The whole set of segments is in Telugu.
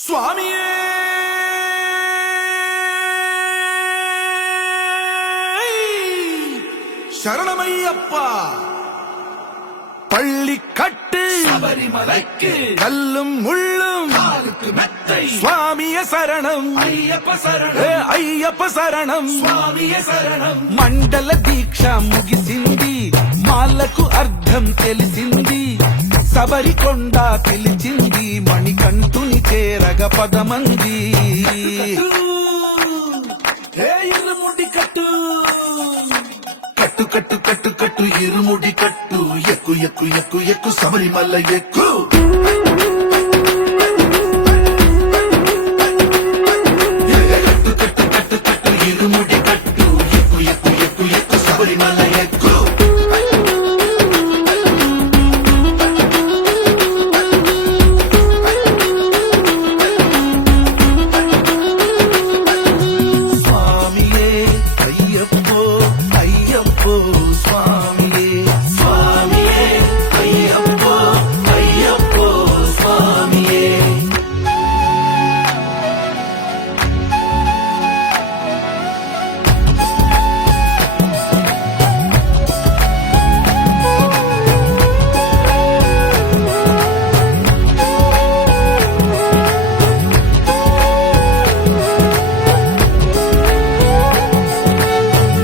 స్వామియే శరణమయ్యప్ప பள்ளிக்கட்டு சபரிமலைக்கு கல்லும் முள்ளும் காலுக்கு மெத்தை சுவாமிய சரணம் ஐயப்ப சரணம் అయ్యప్ప శరణం స్వామియ శరణం మండల దీక్ష ముగిసింది మాలకు అర్థం తెలిసింది శబరికొండ పిలిచింది మణికంఠుని చేరగ పదమంది ఇరుముడి కట్టు కట్టు కట్టు కట్టు కట్టు ఇరుముడి కట్టు ఎక్కు ఎక్కు ఎక్కు ఎక్కు శబరిమల ఎక్కు కట్టు కట్టు కట్టు కట్టు ఇరుముడి కట్టు ఎక్కు ఎక్కు ఎక్కు ఎక్కు శబరిమల ఎక్కు స్వామియే అయ్యప్పో అయ్యప్పో స్వామియే స్వామియే అయ్యప్పో అయ్యప్పో స్వామియే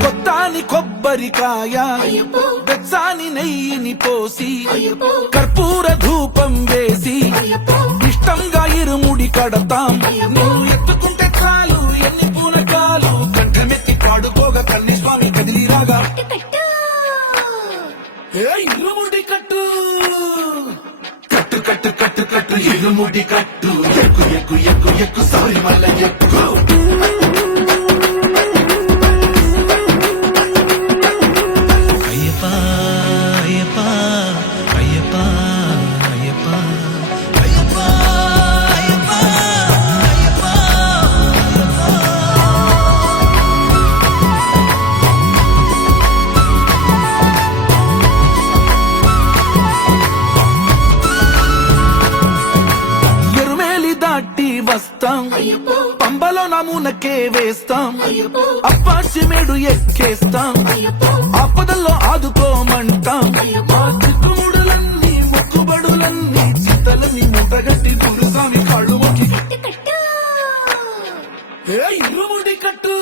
కొత్తాని కొబ్బరికాయ బెచ్చాని నెయ్యిని పోసి కర్పూర ధూపం వేసి ఇష్టంగా ఇరుముడి కడతాం నువ్వు ఎత్తుకుంటే చాలు ఎన్ని పూనకాలు కంఠమెత్తి పాడుకోగా కల్లి స్వామి కదిలిరాగా ఇరుముడి కట్టు కట్టు కట్టు కట్టు కట్టు ఇరుముడి కట్టు ఎక్కు ఎక్కు ఎక్కు ఎక్కు శబరిమల ఎక్కు అయ్యప్ప అయ్యప్ప అయ్యప్ప అయ్యప్ప అయ్యప్ప అయ్యప్ప అయ్యప్ప ఎరుమేలి దాటి వస్తాం పంబలో నమూనకే వేస్తాం అప్పాచిమేడు ఎక్కేస్తాం ఆపదల్లో ఆదుకోమంటాం మా చిక్కుముడులన్నీ మొక్కుబడులన్నీ చిత్తలన్నీ ముట్టగట్టి గురుస్వామి కాళ్ళు మొక్కి ఇరుముడి కట్టు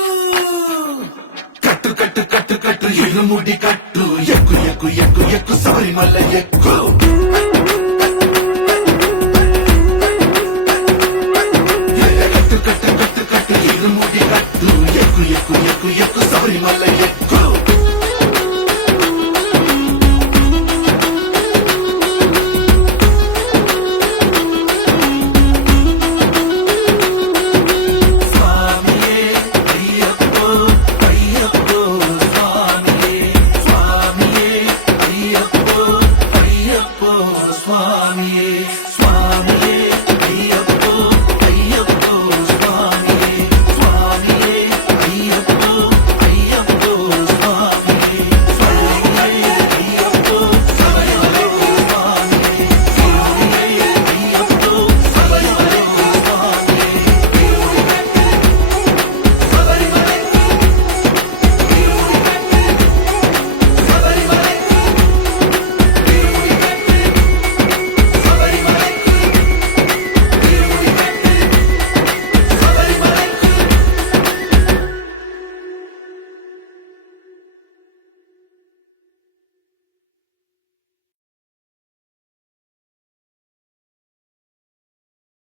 కట్టు కట్టు కట్టు కట్టు ఇరుముడి కట్టు ఎక్కు ఎక్కు ఎక్కు ఎక్కు శబరిమల ఎక్కు